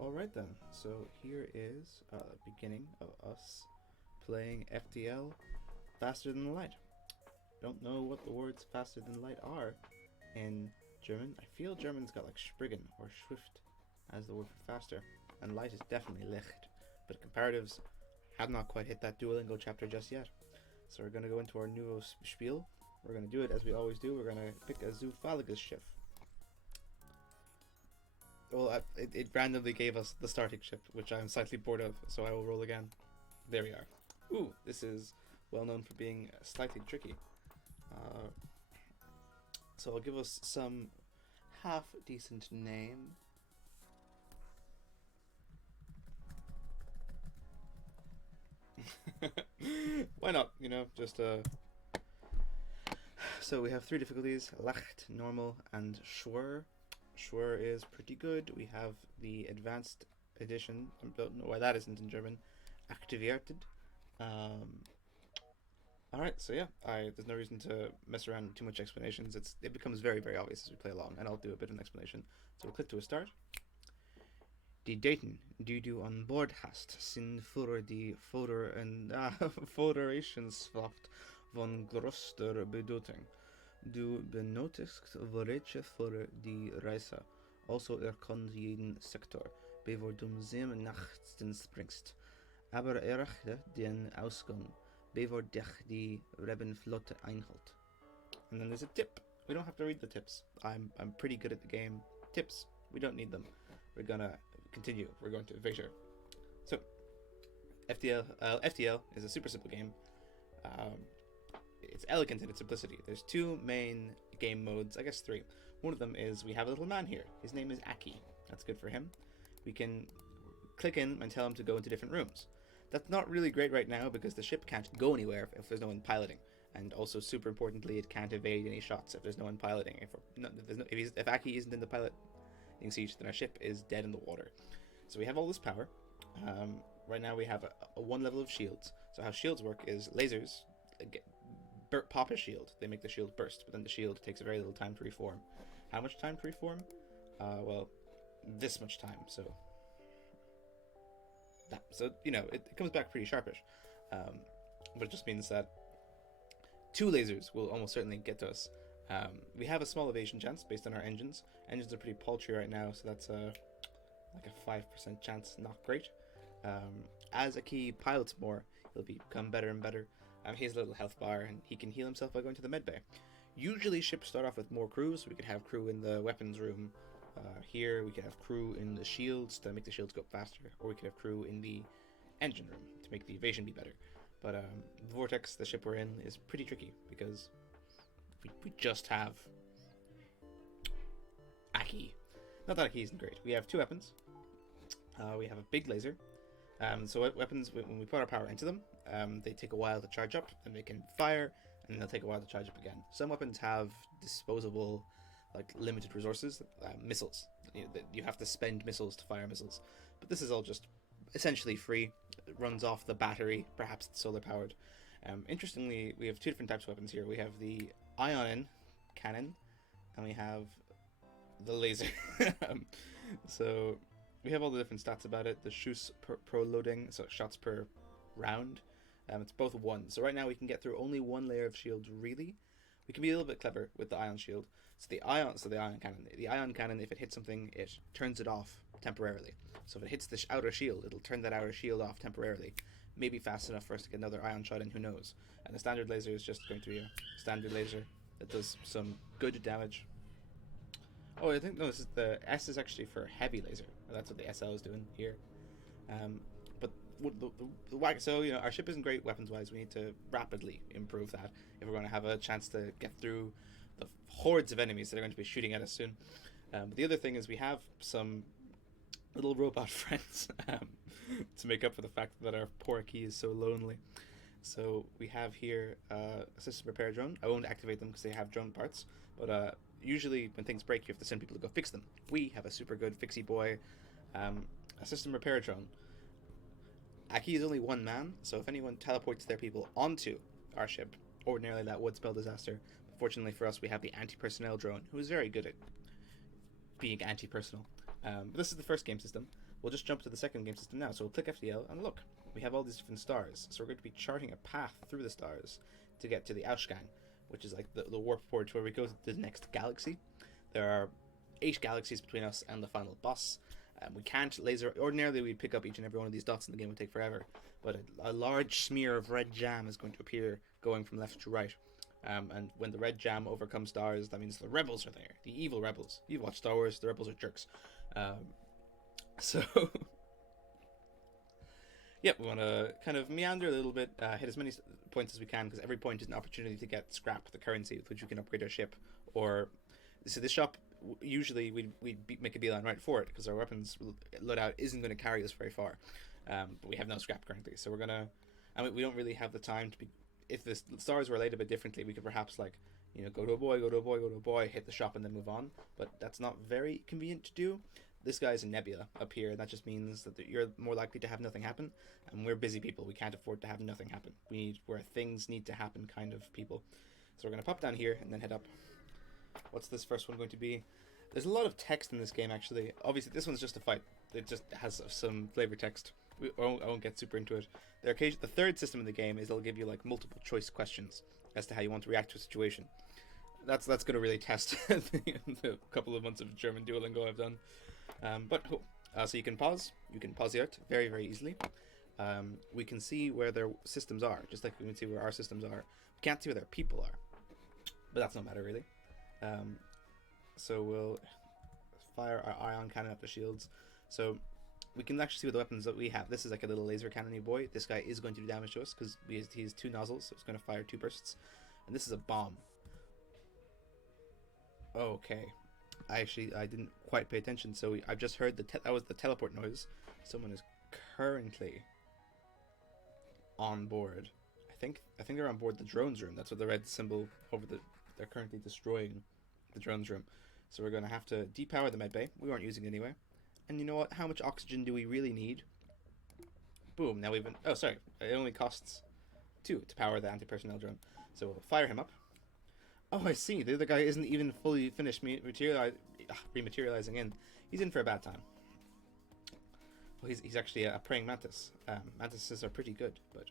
Alright then, so here is the beginning of us playing FTL faster than light. I don't know what the words faster than light are in German. I feel German's got like springen or Schrift as the word for faster, and light is definitely Licht, but comparatives have not quite hit that Duolingo chapter just yet. So we're going to go into our nouveau spiel. We're going to do it as we always do. We're going to pick a zufälliges Schiff. Well, it randomly gave us the starting ship, which I'm slightly bored of, so I will roll again. There we are. Ooh, this is well known for being slightly tricky. So I'll give us some half-decent name. Why not? Just So we have three difficulties: Leicht, normal, and schwer. Schwer is pretty good. We have the advanced edition. I don't know why that isn't in German. Aktiviert. Alright, so yeah, there's no reason to mess around with too much explanations. It becomes very, very obvious as we play along, and I'll do a bit of an explanation. So we'll click to a start. Die Daten, die du an Bord hast, sind für die Föderationskraft von größter Bedeutung. Du benötigst Vortex für die Reise. Also kann jeden Sektor, bevor du zum Nachten springst. Aber erreiche den Ausgang, bevor dich die Rebbenflotte einholt. And then there's a tip. We don't have to read the tips. I'm pretty good at the game. Tips, we don't need them. We're gonna continue. We're going to Vader. So, FTL is a super simple game. It's elegant in its simplicity. There's two main game modes, I guess three. One of them is we have a little man here. His name is Aki. That's good for him. We can click in and tell him to go into different rooms. That's not really great right now because the ship can't go anywhere if there's no one piloting. And also, super importantly, it can't evade any shots if there's no one piloting. If Aki isn't in the piloting seat, then our ship is dead in the water. So we have all this power. Right now we have a one level of shields. So how shields work is lasers pop a shield. They make the shield burst, but then the shield takes a very little time to reform. How much time to reform? Well, this much time. So it comes back pretty sharpish. But it just means that two lasers will almost certainly get to us. We have a small evasion chance based on our engines. Engines are pretty paltry right now, so that's like a 5% chance, not great. As Aki pilots more, he'll become better and better. He has a little health bar, and he can heal himself by going to the med bay. Usually ships start off with more crew, so we could have crew in the weapons room. Here we could have crew in the shields to make the shields go faster, or we could have crew in the engine room to make the evasion be better. But Vortex, the ship we're in, is pretty tricky because we just have Aki. Not that Aki isn't great. We have two weapons. We have a big laser. So weapons, when we put our power into them, they take a while to charge up, and they can fire, and then they'll take a while to charge up again. Some weapons have disposable, limited resources, missiles. You have to spend missiles to fire missiles. But this is all just essentially free. It runs off the battery, perhaps it's solar powered. Interestingly, we have two different types of weapons here. We have the ion cannon, and we have the laser. So we have all the different stats about it. The Schuss per loading, so shots per round. It's both 1. So right now we can get through only one layer of shields, really. We can be a little bit clever with the ion shield. So the ion cannon, if it hits something, it turns it off temporarily. So if it hits the outer shield, it'll turn that outer shield off temporarily. Maybe fast enough for us to get another ion shot in, who knows. And the standard laser is just going to be a standard laser that does some good damage. Oh, I think no. The S is actually for heavy laser. That's what the SL is doing here. But so our ship isn't great weapons-wise. We need to rapidly improve that if we're going to have a chance to get through the hordes of enemies that are going to be shooting at us soon. But the other thing is we have some little robot friends to make up for the fact that our poor Key is so lonely. So we have here a system repair drone. I won't activate them because they have drone parts, but usually when things break, you have to send people to go fix them. We have a super good fixie boy, a system repair drone. Aki is only one man, so if anyone teleports their people onto our ship, ordinarily that would spell disaster. But fortunately for us, we have the anti-personnel drone, who is very good at being anti-personal. But this is the first game system. we'll just jump to the second game system now. So we'll click FDL, and look, we have all these different stars. So we're going to be charting a path through the stars to get to the Ausgang, which is like the warp port where we go to the next galaxy. There are 8 galaxies between us and the final boss. We can't laser. Ordinarily, we'd pick up each and every one of these dots, and the game would take forever. But a large smear of red jam is going to appear going from left to right. And when the red jam overcomes stars, that means the rebels are there. The evil rebels. You've watched Star Wars, the rebels are jerks. So, yeah, we want to kind of meander a little bit, hit as many points as we can, because every point is an opportunity to get scrap, the currency with which we can upgrade our ship. Or, so this shop, usually we'd make a beeline right for it, because our weapons loadout isn't going to carry us very far. But we have no scrap currently, so we're going to, and we don't really have the time to be, if the stars were laid a bit differently, we could perhaps, like, you know, go to a boy, hit the shop, and then move on. But that's not very convenient to do. This guy's a nebula up here, and that just means that you're more likely to have nothing happen. And we're busy people. We can't afford to have nothing happen. We need where things need to happen kind of people. So we're going to pop down here and then head up. What's this first one going to be? There's a lot of text in this game, actually. Obviously, this one's just a fight. It just has some flavor text. I won't get super into it. The third system in the game is it'll give you like multiple choice questions as to how you want to react to a situation. That's going to really test the couple of months of German Duolingo I've done. But cool. So you can pause the art very, very easily. We can see where their systems are, just like we can see where our systems are. We can't see where their people are, but that's no matter really. So we'll fire our ion cannon at the shields. So we can actually see what the weapons that we have. This is like a little laser cannon-y boy. This guy is going to do damage to us because he has 2 nozzles, so it's going to fire 2 bursts. And this is a bomb. Okay. I didn't quite pay attention, so I've just heard that was the teleport noise. Someone is currently on board. I think they're on board the drones room. That's what the red symbol over they're currently destroying the drones room. So we're going to have to depower the medbay. We weren't using it anyway. And you know what? How much oxygen do we really need? Boom. Now oh, sorry. It only costs 2 to power the anti-personnel drone. So we'll fire him up. Oh, I see. The other guy isn't even fully finished rematerializing in. He's in for a bad time. Well, he's actually a praying mantis. Mantises are pretty good, but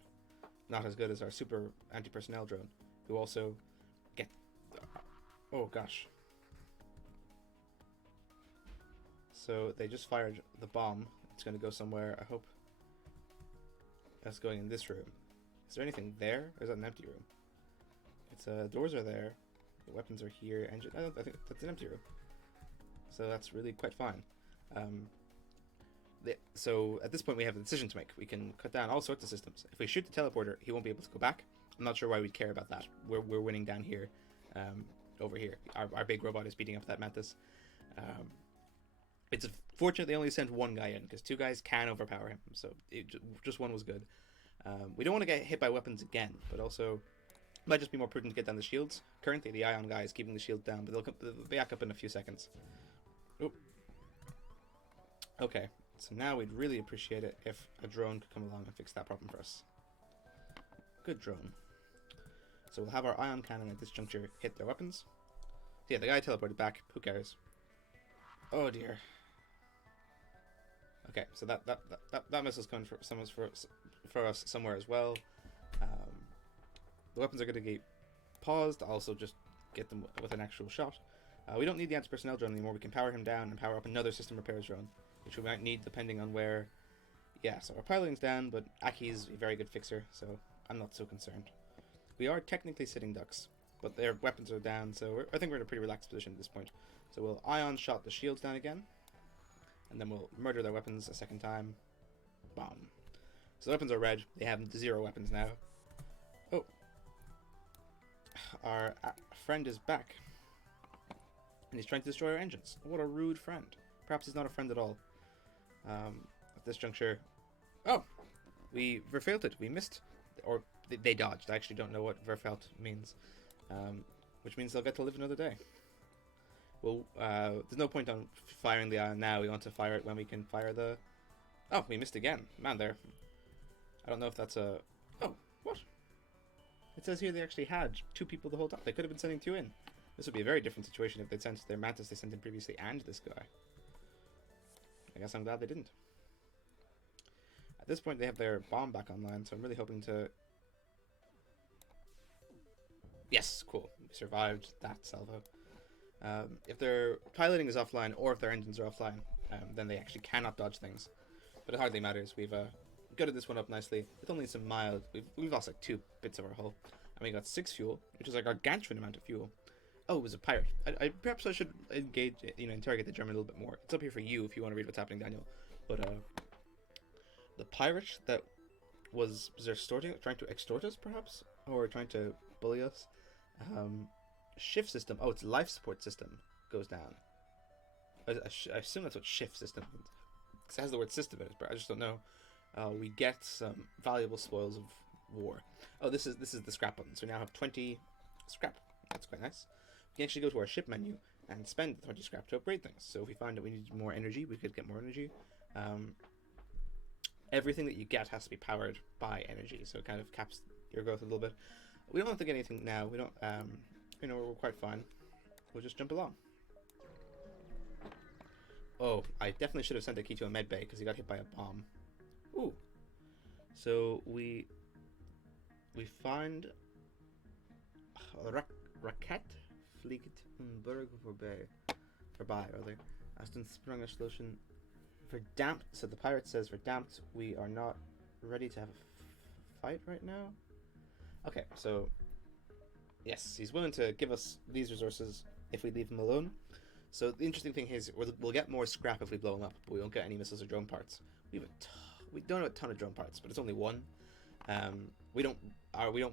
not as good as our super anti-personnel drone, who also get... Oh, gosh. So they just fired the bomb. It's going to go somewhere, I hope. That's going in this room. Is there anything there? Or is that an empty room? It's doors are there. The weapons are here. Engine. I think that's an empty room. So that's really quite fine. So at this point we have a decision to make. We can cut down all sorts of systems. If we shoot the teleporter, he won't be able to go back. I'm not sure why we'd care about that. We're winning down here. Over here. Our big robot is beating up that mantis. It's fortunate they only sent 1 guy in, because 2 guys can overpower him, so just 1 was good. We don't want to get hit by weapons again, but also it might just be more prudent to get down the shields. Currently the ion guy is keeping the shield down, but they'll be back up in a few seconds. Oop. Okay, so now we'd really appreciate it if a drone could come along and fix that problem for us. Good drone. So we'll have our ion cannon at this juncture hit their weapons. So yeah, the guy teleported back, who cares? Oh dear. Okay, so that missile's coming for us somewhere as well. The weapons are going to get paused. I'll also just get them with an actual shot. We don't need the anti-personnel drone anymore. We can power him down and power up another system repairs drone, which we might need depending on where... Yeah, so our piloting's down, but Aki's a very good fixer, so I'm not so concerned. We are technically sitting ducks, but their weapons are down, so I think we're in a pretty relaxed position at this point. So we'll ion shot the shields down again, and then we'll murder their weapons a second time. Bomb. So the weapons are red. They have 0 weapons now. Oh. Our friend is back. And he's trying to destroy our engines. What a rude friend. Perhaps he's not a friend at all. At this juncture... Oh! We verfailed. We missed. Or they dodged. I actually don't know what verfelt means. Which means they'll get to live another day. Well, there's no point on firing the ion now. We want to fire it when we can fire the... Oh, we missed again. Man, there. I don't know if that's a... Oh, what? It says here they actually had 2 people the whole time. They could have been sending 2 in. This would be a very different situation if they'd sent their mantis they sent in previously and this guy. I guess I'm glad they didn't. this point, they have their bomb back online, so I'm really hoping to... Yes, cool. We survived that salvo. If their piloting is offline, or if their engines are offline, then they actually cannot dodge things. But it hardly matters. We've gutted this one up nicely. With only some mild... We've lost like 2 bits of our hull. And we got 6 fuel, which is like a gargantuan amount of fuel. Oh, it was a pirate. Perhaps I should engage, interrogate the German a little bit more. It's up here for you if you want to read what's happening, Daniel. But the pirate that was trying to extort us, perhaps, or trying to bully us. Shift system. Oh, it's life support system goes down. I assume that's what shift system means. Because it has the word system in it, but I just don't know. We get some valuable spoils of war. Oh, this is the scrap button. So we now have 20 scrap. That's quite nice. We can actually go to our ship menu and spend the 20 scrap to upgrade things. So if we find that we need more energy, we could get more energy. Everything that you get has to be powered by energy, so it kind of caps your growth a little bit. We don't have to get anything now. We don't, we're quite fine. We'll just jump along. Oh, I definitely should have sent a key to a med bay because he got hit by a bomb. Ooh. So we find Raket fliegt Berg vorbei, rather. Aston sprung Schlossen verdammt. So the pirate says verdammt. We are not ready to have a fight right now. Okay, so yes, he's willing to give us these resources if we leave him alone. So the interesting thing is we'll get more scrap if we blow him up, but we won't get any missiles or drone parts. We don't have a ton of drone parts, but it's only 1. We don't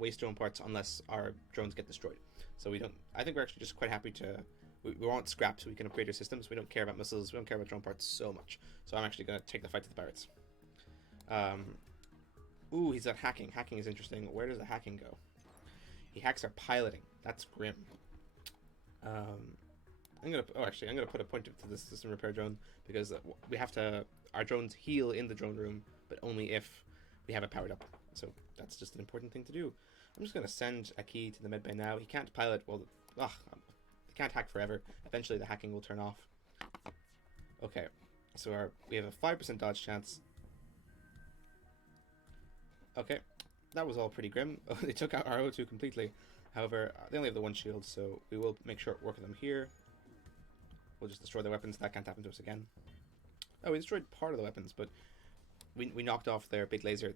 waste drone parts unless our drones get destroyed. So we don't. I think we're actually just quite happy to. We want scrap so we can upgrade our systems. We don't care about missiles. We don't care about drone parts so much. So I'm actually going to take the fight to the pirates. Ooh, he's got hacking. Hacking is interesting. Where does the hacking go? He hacks our piloting. That's grim. I'm gonna put a pointer to this system repair drone because we have to. Our drones heal in the drone room, but only if we have it powered up. So that's just an important thing to do. I'm just gonna send a key to the medbay now. He can't pilot. Well, he can't hack forever. Eventually, the hacking will turn off. Okay, so we have a 5% dodge chance. Okay, that was all pretty grim. They took out our O2 completely. However, they only have the 1 shield, so we will make short work of them here. We'll just destroy their weapons. That can't happen to us again. Oh, we destroyed part of the weapons, but we knocked off their big laser.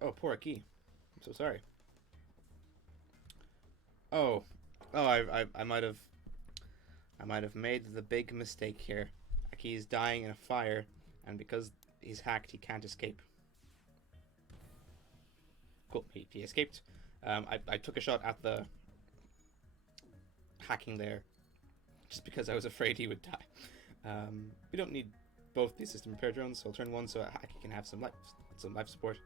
Oh, poor Aki. I'm so sorry. Oh, I might have made the big mistake here. Aki is dying in a fire, and because he's hacked, he can't escape. Cool, he escaped. I took a shot at the hacking there, just because I was afraid he would die. We don't need both these system repair drones, so I'll turn one so Aki can have some life support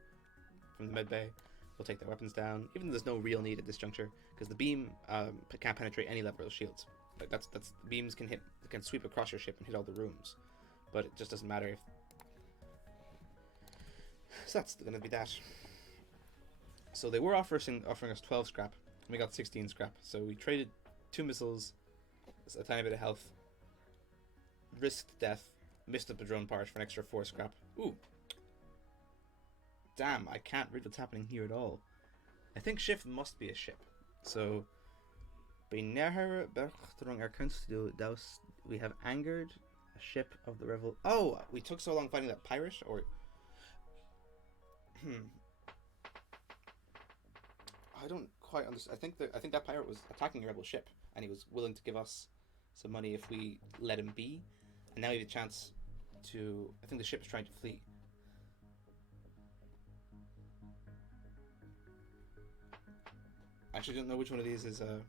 from the med bay. We'll take their weapons down, even though there's no real need at this juncture, because the beam can't penetrate any level of shields. Like that's the beams can sweep across your ship and hit all the rooms, but it just doesn't matter if. So that's going to be that. So they were offering us 12 scrap, and we got 16 scrap. So we traded 2 missiles, a tiny bit of health, risked death, missed up a drone part for an extra 4 scrap. Ooh. Damn, I can't read what's happening here at all. I think shift must be a ship. So, we have angered a ship of the revel. Oh, we took so long finding that pirate, or I don't quite understand. I think that pirate was attacking a rebel ship, and he was willing to give us some money if we let him be. And now we have a chance to. I think the ship is trying to flee. I actually don't know which one of these is. I'm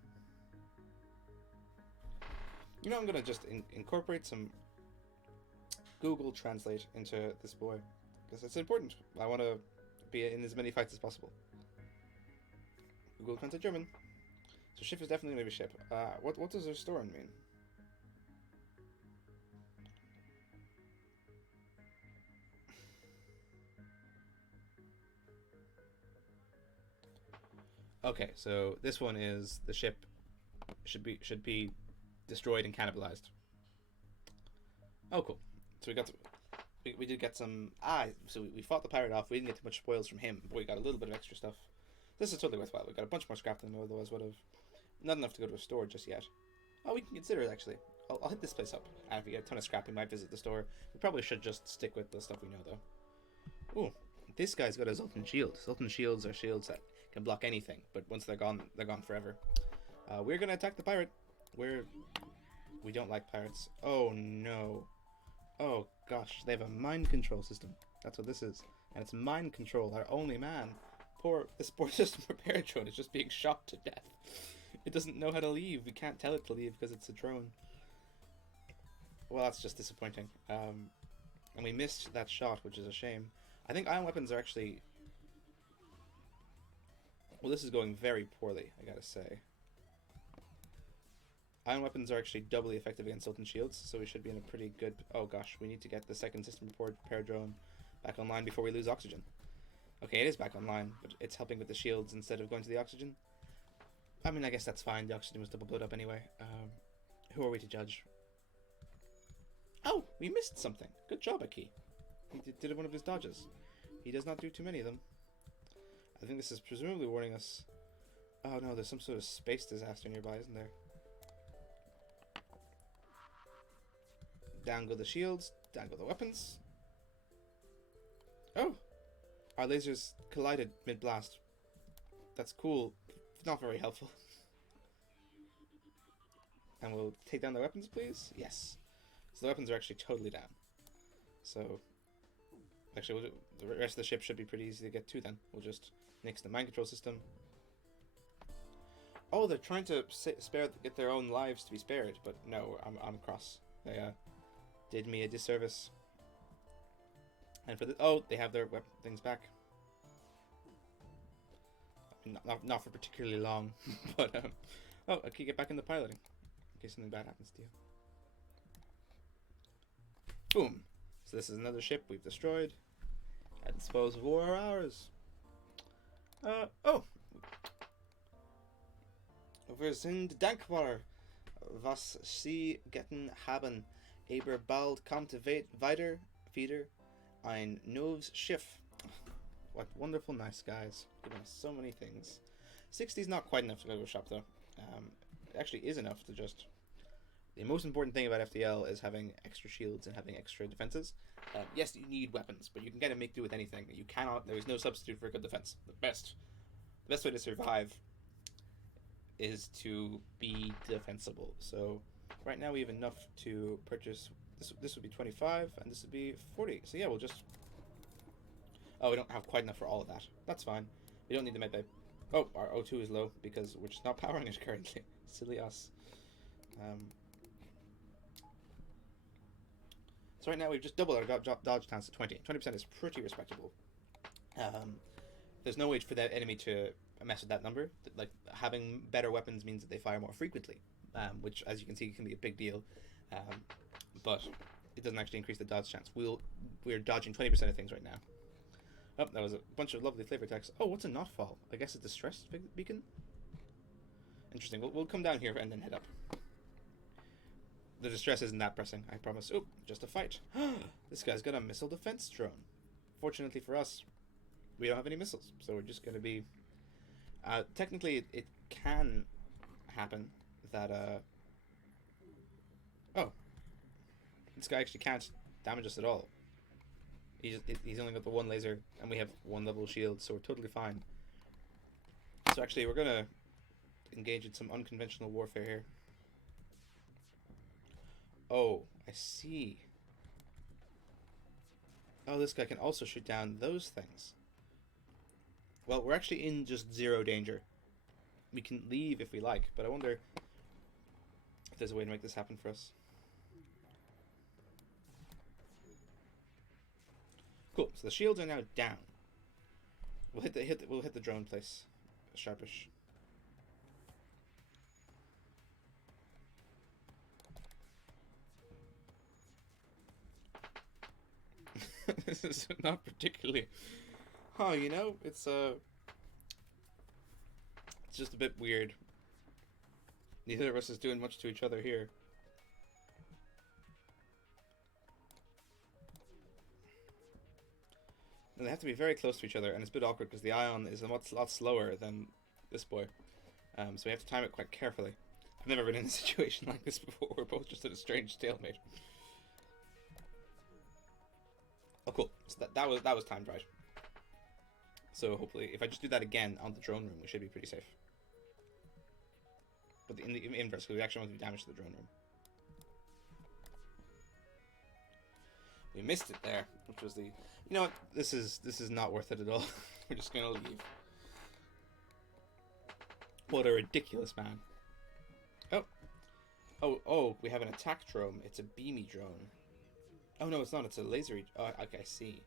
gonna just incorporate some Google Translate into this boy because it's important. I want to be in as many fights as possible. Google Translate German. So ship is definitely gonna be ship. What does restoring mean? Okay, so this one is the ship should be destroyed and cannibalized. Oh, cool. So we did get some. So we fought the pirate off. We didn't get too much spoils from him, but we got a little bit of extra stuff. This is totally worthwhile. We got a bunch more scrap than we otherwise would have. Not enough to go to a store just yet. Oh, we can consider it actually. I'll hit this place up. And if we get a ton of scrap, we might visit the store. We probably should just stick with the stuff we know though. Ooh, this guy's got a Zoltan shield. Zoltan shields are shields that can block anything, but once they're gone forever. We're gonna attack the pirate. We don't like pirates. Oh no. Oh gosh, they have a mind control system. That's what this is. And it's mind control, our only man. This poor system repair drone is just being shot to death. It doesn't know how to leave. We can't tell it to leave because it's a drone. Well, that's just disappointing. And we missed that shot, which is a shame. I think ion weapons are actually... Well, this is going very poorly, I gotta say. Ion weapons are actually doubly effective against Sultan shields, so we should be in a pretty good... Oh gosh, we need to get the second system repair drone back online before we lose oxygen. Okay, it is back online, but it's helping with the shields instead of going to the oxygen. I mean, I guess that's fine. The oxygen was double blowed up anyway. Who are we to judge? Oh, we missed something. Good job, Aki. He did one of his dodges. He does not do too many of them. I think this is presumably warning us... Oh no, there's some sort of space disaster nearby, isn't there? Down go the shields, down go the weapons. Oh! Our lasers collided mid-blast. That's cool. Not very helpful. And we'll take down the weapons, please? Yes. So the weapons are actually totally down. So... Actually, the rest of the ship should be pretty easy to get to then. We'll just nix the mind control system. Oh, they're trying to get their own lives to be spared, but no, I'm cross. They did me a disservice. And for the they have their things back. Not for particularly long, but oh, I can get back into piloting in case something bad happens to you. Boom. So this is another ship we've destroyed. At the suppose of war are ours. Oh. Wir sind dankbar, was Sie getan haben. Aber bald kommt weiter ein neues Schiff. What wonderful, nice guys. Giving us so many things. 60 is not quite enough to go to a shop, though. It actually is enough to just... The most important thing about FTL is having extra shields and having extra defenses. Yes, you need weapons, but you can kind of make do with anything. You cannot... There is no substitute for good defense. The best way to survive is to be defensible. So, right now we have enough to purchase... This would be 25, and this would be 40. So yeah, we'll just... Oh, we don't have quite enough for all of that. That's fine. We don't need the medbay. Oh, our O2 is low because we're just not powering it currently. Silly us. So right now we've just doubled our dodge chance to 20. 20% is pretty respectable. There's no way for the enemy to mess with that number. Like, having better weapons means that they fire more frequently, which, as you can see, can be a big deal. But it doesn't actually increase the dodge chance. We're dodging 20% of things right now. Oh, that was a bunch of lovely flavor text. Oh, what's a knotfall? I guess a distress beacon? Interesting. We'll come down here and then head up. The distress isn't that pressing, I promise. Oh, just a fight. This guy's got a missile defense drone. Fortunately for us, we don't have any missiles, so we're just going to be... technically, it can happen that... Oh. This guy actually can't damage us at all. He's only got the one laser, and we have one level shield, so we're totally fine. So actually, we're gonna engage in some unconventional warfare here. Oh, I see. Oh, this guy can also shoot down those things. Well, we're actually in just zero danger. We can leave if we like, but I wonder if there's a way to make this happen for us. Cool. So the shields are now down. We'll hit the drone place, sharpish. This is not particularly. Oh, you know, it's just a bit weird. Neither of us is doing much to each other here. And they have to be very close to each other, and it's a bit awkward because the ion is a lot slower than this boy. So we have to time it quite carefully. I've never been in a situation like this before. We're both just at a strange stalemate. Oh, cool. So that was timed right. So hopefully, if I just do that again on the drone room, we should be pretty safe. But in the inverse, because we actually want to do damage to the drone room. We missed it there, which was the... You know what? This is not worth it at all. We're just gonna leave. What a ridiculous man. Oh, we have an attack drone. It's a beamy drone. Oh no, it's not. It's a laser. Oh, okay, I see.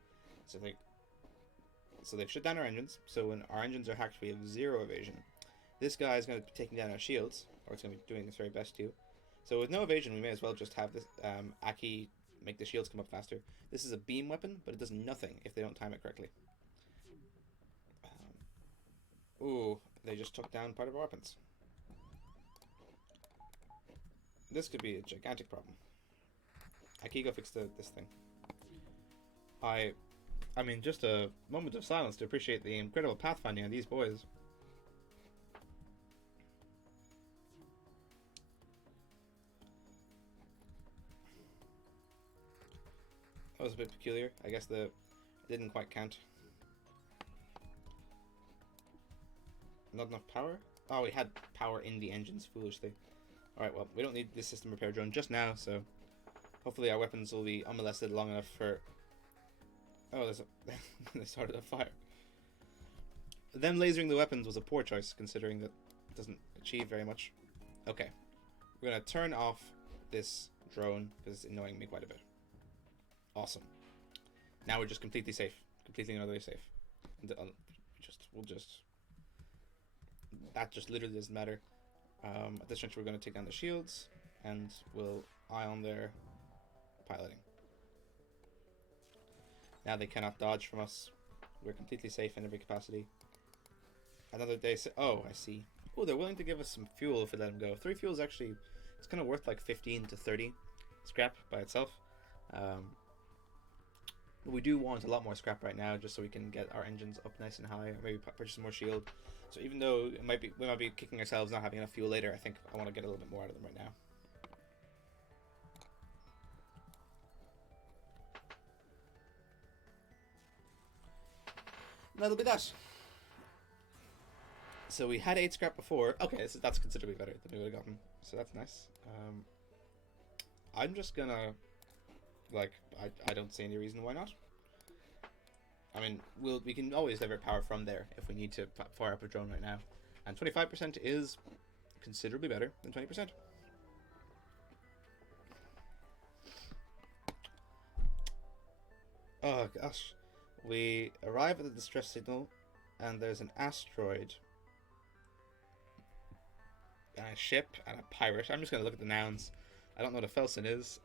So they've shut down our engines. So when our engines are hacked, we have 0 evasion. This guy is going to be taking down our shields, or it's going to be doing its very best to. So with no evasion, we may as well just have this Aki make the shields come up faster. This is a beam weapon, but it does nothing if they don't time it correctly. Ooh, they just took down part of our weapons. This could be a gigantic problem. Aki, go fix this thing. I mean, just a moment of silence to appreciate the incredible pathfinding on these boys. That was a bit peculiar. I guess it didn't quite count. Not enough power? Oh, we had power in the engines, foolishly. Alright, well, we don't need this system repair drone just now, so hopefully our weapons will be unmolested long enough for... Oh, there's a... they started a fire. Them lasering the weapons was a poor choice, considering that it doesn't achieve very much. Okay. We're going to turn off this drone, because it's annoying me quite a bit. Awesome. Now we're just completely safe. Completely and utterly safe. And, that just literally doesn't matter. At this juncture, we're going to take down the shields, and we'll ion their piloting. Now they cannot dodge from us. We're completely safe in every capacity. Another day... Oh, I see. Oh, they're willing to give us some fuel if we let them go. 3 fuel is actually... It's kind of worth like 15 to 30 scrap by itself. But we do want a lot more scrap right now, just so we can get our engines up nice and high, or maybe purchase some more shield. So even though we might be kicking ourselves not having enough fuel later, I think I want to get a little bit more out of them right now. And that'll be that. So we had 8 scrap before. Okay, so that's considerably better than we would have gotten. So that's nice. I'm just gonna... Like, I don't see any reason why not. I mean, we can always divert power from there if we need to fire up a drone right now. And 25% is considerably better than 20%. Oh gosh. We arrive at the distress signal, and there's an asteroid, and a ship, and a pirate. I'm just going to look at the nouns. I don't know what a Felsen is.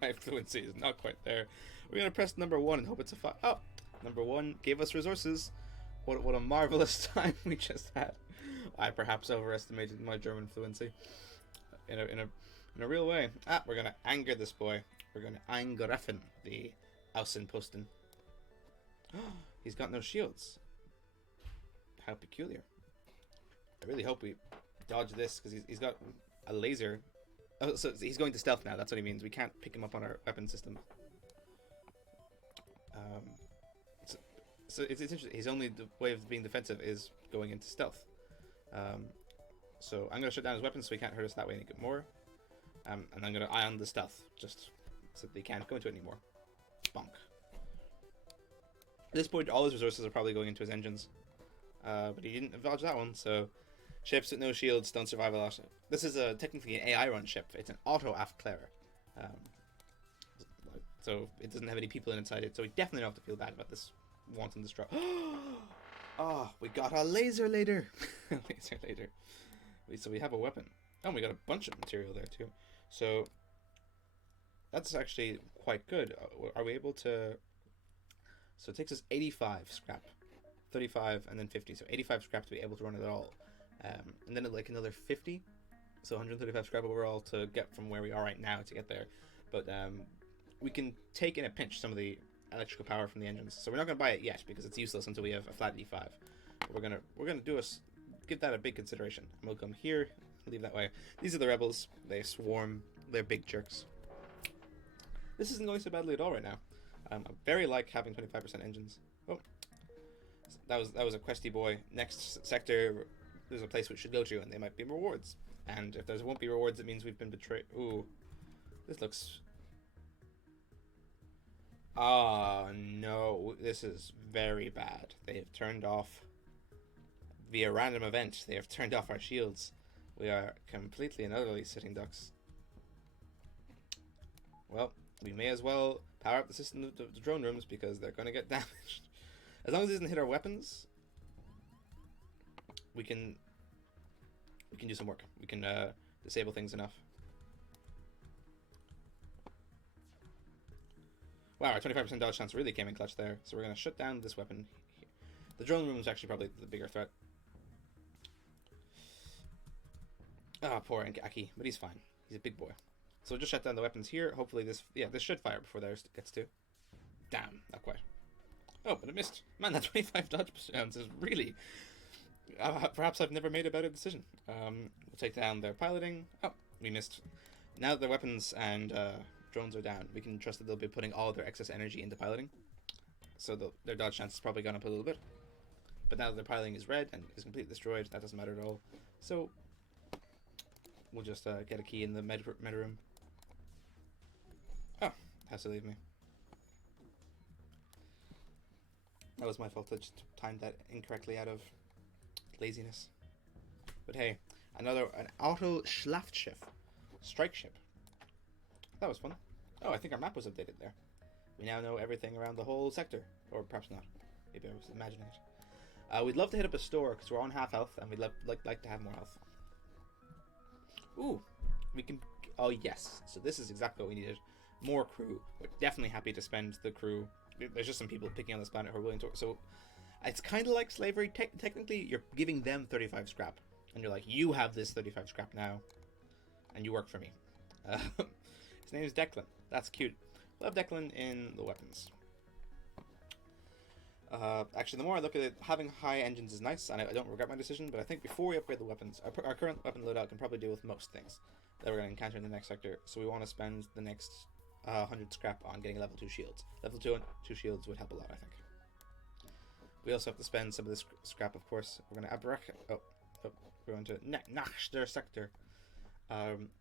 My fluency is not quite there. We're going to press number 1 and hope it's a 5. Oh! Number 1 gave us resources. What a marvelous time we just had. I perhaps overestimated my German fluency. In a real way. We're going to anger this boy. We're going to angreifen the Außenposten. He's got no shields. How peculiar. I really hope we dodge this, because he's got a laser. Oh, so he's going to stealth now. That's what he means. We can't pick him up on our weapon system. So it's interesting. His only way of being defensive is going into stealth. So I'm going to shut down his weapons so he can't hurt us that way any more. And I'm going to ion the stealth, just so that they can't go into it anymore. Bonk. At this point, all his resources are probably going into his engines. But he didn't dodge that one, so... Ships with no shields don't survive a lot. This is technically an AI-run ship. It's an auto-Afklarer. So it doesn't have any people inside it, so we definitely don't have to feel bad about this wanton destruction. Oh, we got a laser later. Laser later. So we have a weapon. Oh, we got a bunch of material there too. So that's actually quite good. Are we able to... So it takes us 85 scrap. 35 and then 50. So 85 scrap to be able to run it at all. And then like another 50, so 135 scrap overall to get from where we are right now to get there. But we can take in a pinch some of the electrical power from the engines. So we're not going to buy it yet because it's useless until we have a flat E5. But we're gonna give that a big consideration. And we'll come here, leave that way. These are the rebels. They swarm. They're big jerks. This isn't going so badly at all right now. I very like having 25% engines. Oh, that was a questy boy. Next sector, there's a place we should go to, and there might be rewards. And if there won't be rewards, it means we've been betrayed. Ooh, this looks. Oh no, this is very bad. They have turned off, via random event, they have turned off our shields. We are completely and utterly sitting ducks. Well, we may as well power up the system of the drone rooms because they're going to get damaged. As long as it doesn't hit our weapons, we can do some work. We can disable things enough. Wow, our 25% dodge chance really came in clutch there. So we're going to shut down this weapon here. The drone room is actually probably the bigger threat. Ah, oh, poor Aki, but he's fine. He's a big boy. So we'll just shut down the weapons here. Hopefully this should fire before theirs gets to. Damn, not quite. Oh, but it missed. Man, that 25 dodge chance is really... perhaps I've never made a better decision. We'll take down their piloting. Oh, we missed. Now that their weapons and drones are down, we can trust that they'll be putting all their excess energy into piloting. So their dodge chance has probably gone up a little bit. But now that their piloting is red and is completely destroyed, that doesn't matter at all. So we'll just get a key in the med room. Oh, has to leave me. That was my fault. I just timed that incorrectly out of laziness. But hey, an auto Schlachtschiff, strike ship. That was fun. Oh, I think our map was updated there. We now know everything around the whole sector, or perhaps not. Maybe I was imagining it. We'd love to hit up a store because we're on half health, and we'd like to have more health. Ooh, we can. Oh yes, so this is exactly what we needed. More crew. We're definitely happy to spend the crew. There's just some people picking on this planet who are willing to. So it's kind of like slavery. Technically, you're giving them 35 scrap, and you're like, you have this 35 scrap now, and you work for me. His name is Declan. That's cute. We'll have Declan in the weapons. Actually, the more I look at it, having high engines is nice, and I don't regret my decision, but I think before we upgrade the weapons, our current weapon loadout can probably deal with most things that we're going to encounter in the next sector, so we want to spend the next 100 scrap on getting level 2 shields. Level 2 shields would help a lot, I think. We also have to spend some of this scrap, of course. We're going to we're going to Nachter sector.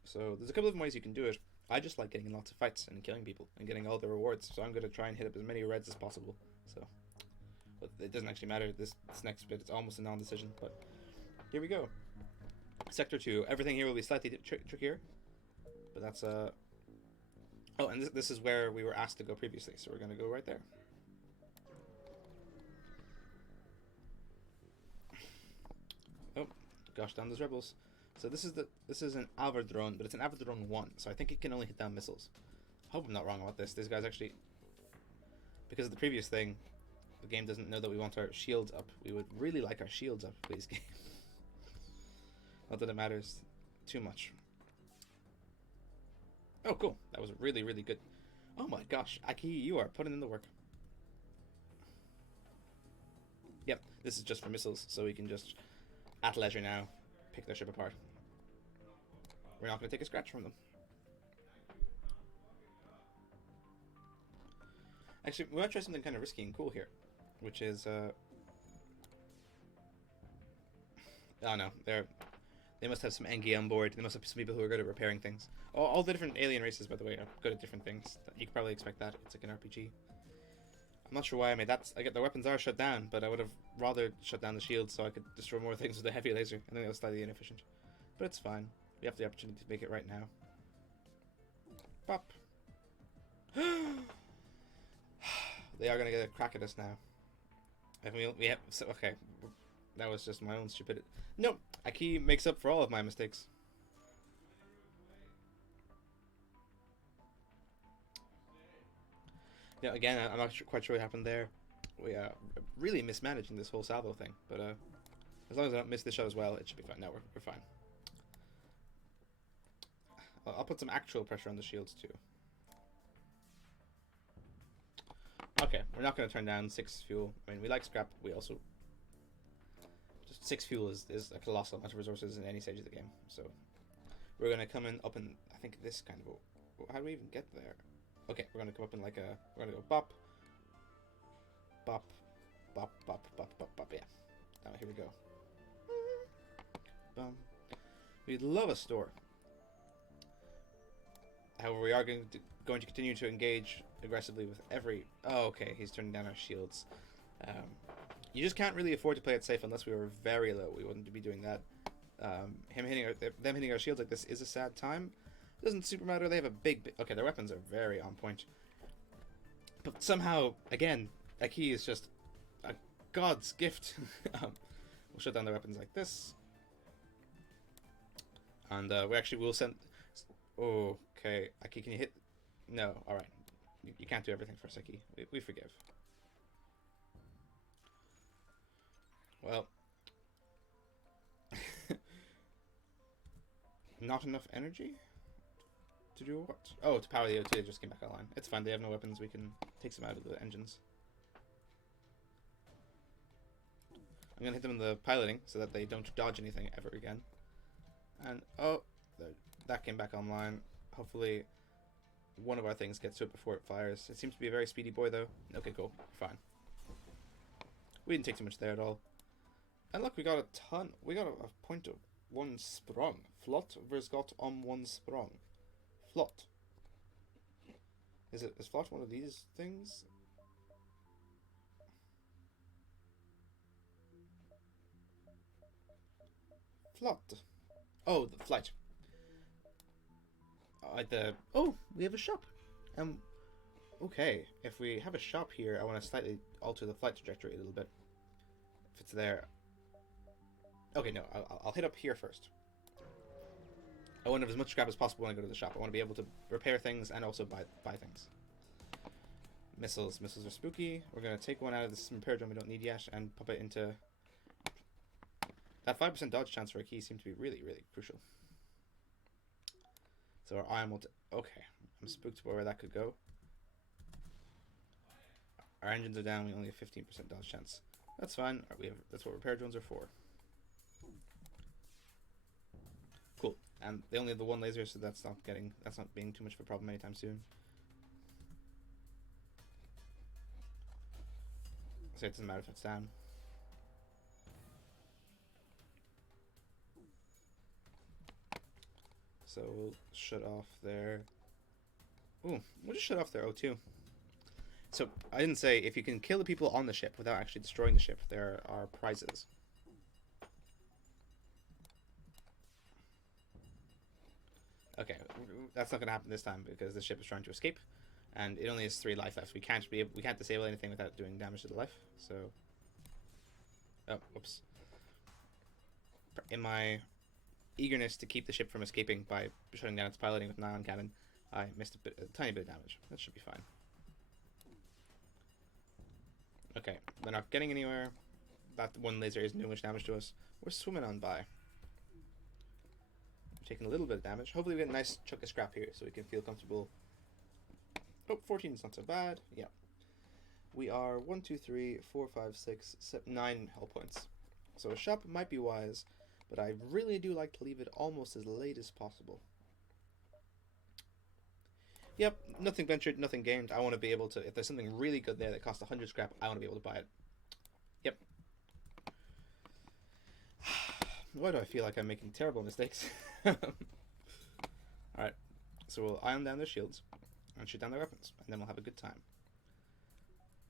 So there's a couple of ways you can do it. I just like getting in lots of fights and killing people and getting all the rewards, so I'm going to try and hit up as many reds as possible. So, but it doesn't actually matter. This next bit, it's almost a non-decision, but here we go. Sector 2. Everything here will be slightly trickier, but that's Oh, and this is where we were asked to go previously, so we're going to go right there. Oh, gosh, down those rebels. So this is an Alvar drone, but it's an Alvar drone 1, so I think it can only hit down missiles. I hope I'm not wrong about this. This guy's actually, because of the previous thing, the game doesn't know that we want our shields up. We would really like our shields up, please, game. Not that it matters too much. Oh, cool. That was really, really good. Oh my gosh, Aki, you are putting in the work. Yep, this is just for missiles, so we can just, at leisure now, pick their ship apart. We're not going to take a scratch from them. Actually, we might try something kind of risky and cool here, which is, oh no, they must have some Engi on board. They must have some people who are good at repairing things. All the different alien races, by the way, are good at different things. You could probably expect that. It's like an RPG. I'm not sure why I made that. I get the weapons are shut down, but I would have rather shut down the shield so I could destroy more things with a heavy laser. I think that was slightly inefficient. But it's fine. We have the opportunity to make it right now. Pop. They are going to get a crack at us now. I mean, we have... So, okay. That was just my own stupidity. No! Aki makes up for all of my mistakes. Yeah, again, I'm not quite sure what happened there. We are really mismanaging this whole salvo thing, but as long as I don't miss this shot as well, it should be fine. No, we're fine. I'll put some actual pressure on the shields too. we're not going to turn down 6 fuel. I mean, we like scrap, but we also... Just 6 fuel is a colossal amount of resources in any stage of the game. So we're going to come in up in, I think, this kind of... How do we even get there? Okay, we're going to come up in like a... We're going to go bop. Bop. Bop, bop, bop, bop, bop. Yeah. Now, here we go. Bum. We'd love a store. However, we are going to continue to engage aggressively with every... Oh, okay, he's turning down our shields. You just can't really afford to play it safe unless we were very low. We wouldn't be doing that. Them hitting our shields like this is a sad time. Doesn't super matter. They have a big... Okay, their weapons are very on point. But somehow, again, a key is just a god's gift. We'll shut down their weapons like this. And we'll send... Okay, Aki, can you hit... No, alright. You can't do everything for Seki. We forgive. Well. Not enough energy? To do what? Oh, to power the O2, they just came back online. It's fine, they have no weapons, we can take some out of the engines. I'm gonna hit them in the piloting so that they don't dodge anything ever again. And, oh, that came back online. Hopefully, one of our things gets to it before it fires. It seems to be a very speedy boy, though. Okay, cool. Fine. We didn't take too much there at all. And look, we got a ton. We got a point of 1 sprung. Flott verskott om 1 sprung. Flott. Is flott one of these things? Flott. Oh, the flight. Oh, we have a shop. Okay, if we have a shop here, I want to slightly alter the flight trajectory a little bit. If it's there. Okay, no, I'll hit up here first. I want to have as much scrap as possible when I go to the shop. I want to be able to repair things and also buy things. Missiles. Missiles are spooky. We're going to take one out of this repair drone we don't need yet and pop it into... That 5% dodge chance for a key seemed to be really, really crucial. So our iron will... Okay, I'm spooked about where that could go. Our engines are down. We only have 15% dodge chance. That's fine. That's what repair drones are for. Cool. And they only have the one laser, so that's not being too much of a problem anytime soon. So it doesn't matter if it's down. So we'll shut off their... Ooh, we'll just shut off their O2. So I didn't say, if you can kill the people on the ship without actually destroying the ship, there are prizes. Okay, that's not going to happen this time because the ship is trying to escape, and it only has 3 life left. We can't disable anything without doing damage to the life. So, oh, whoops. In my eagerness to keep the ship from escaping by shutting down its piloting with an ion cannon, I missed a tiny bit of damage. That should be fine. Okay, they're not getting anywhere. That one laser isn't doing much damage to us. We're swimming on by. Taking a little bit of damage. Hopefully we get a nice chunk of scrap here so we can feel comfortable. Oh, 14 is not so bad. Yeah. We are 1, 2, 3, 4, 5, 6, 7, 9 hull points. So a shop might be wise, but I really do like to leave it almost as late as possible. Yep, nothing ventured, nothing gained. I want to be able to, if there's something really good there that costs 100 scrap, I want to be able to buy it. Yep. Why do I feel like I'm making terrible mistakes? Alright, so we'll ion down their shields and shoot down their weapons, and then we'll have a good time.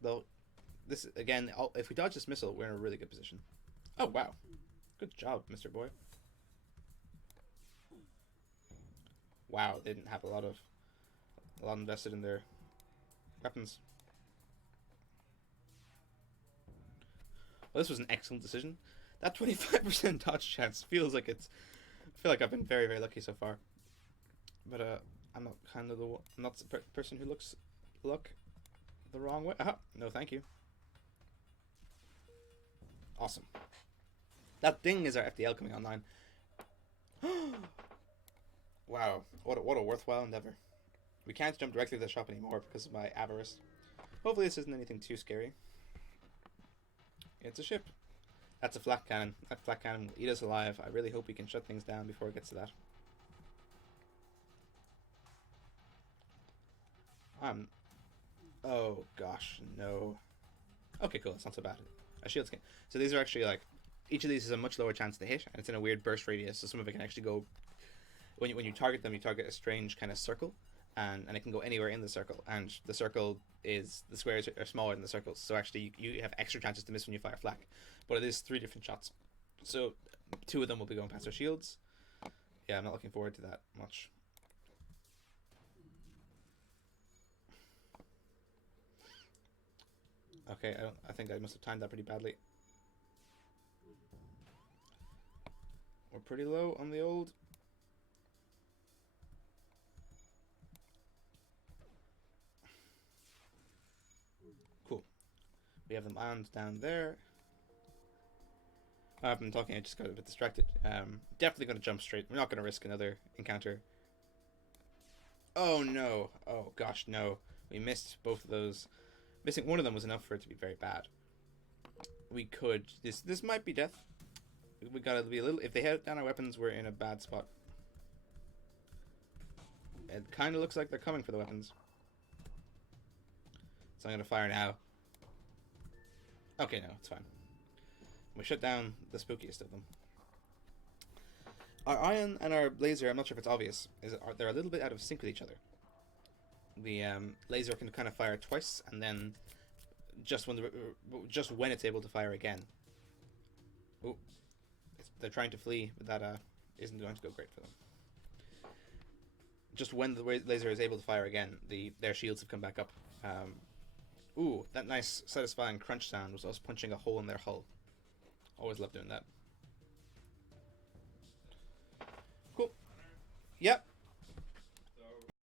Though, this, again, if we dodge this missile, we're in a really good position. Oh, wow. Good job, Mr. Boy. Wow, they didn't have a lot invested in their weapons. Well, this was an excellent decision. That 25% dodge chance feels like it's... I feel like I've been very, very lucky so far. But I'm not kind of the... I'm not the person who look the wrong way. No, thank you. Awesome. That thing is our FDL coming online. Wow, what a worthwhile endeavor. We can't jump directly to the shop anymore because of my avarice. Hopefully this isn't anything too scary. It's a ship. That's a flak cannon. That flak cannon will eat us alive. I really hope we can shut things down before it gets to that. Oh gosh, no. Okay, cool. It's not so bad. A shield skin. So these are actually like, each of these is a much lower chance to hit, and it's in a weird burst radius. So some of it can actually go. When you target them, you target a strange kind of circle, and it can go anywhere in the circle. And the circle is, the squares are smaller than the circles. So actually, you have extra chances to miss when you fire flak. But it is 3 different shots. So 2 of them will be going past our shields. Yeah, I'm not looking forward to that much. Okay, I think I must have timed that pretty badly. We're pretty low on the old. Cool. We have them armed down there. I've been talking, I just got a bit distracted. Definitely going to jump straight. We're not going to risk another encounter. Oh no. Oh gosh, no. We missed both of those. Missing one of them was enough for it to be very bad. We could... This might be death. We gotta be a little... If they hit down our weapons, we're in a bad spot. It kind of looks like they're coming for the weapons. So I'm gonna fire now. Okay, no, it's fine. We shut down the spookiest of them. Our ion and our laser, I'm not sure if it's obvious, they're a little bit out of sync with each other. The laser can kind of fire twice, and then just when it's able to fire again. Oh, they're trying to flee, but that isn't going to go great for them. Just when the laser is able to fire again, their shields have come back up. Ooh, that nice satisfying crunch sound was us punching a hole in their hull. Always love doing that. Cool. Yep.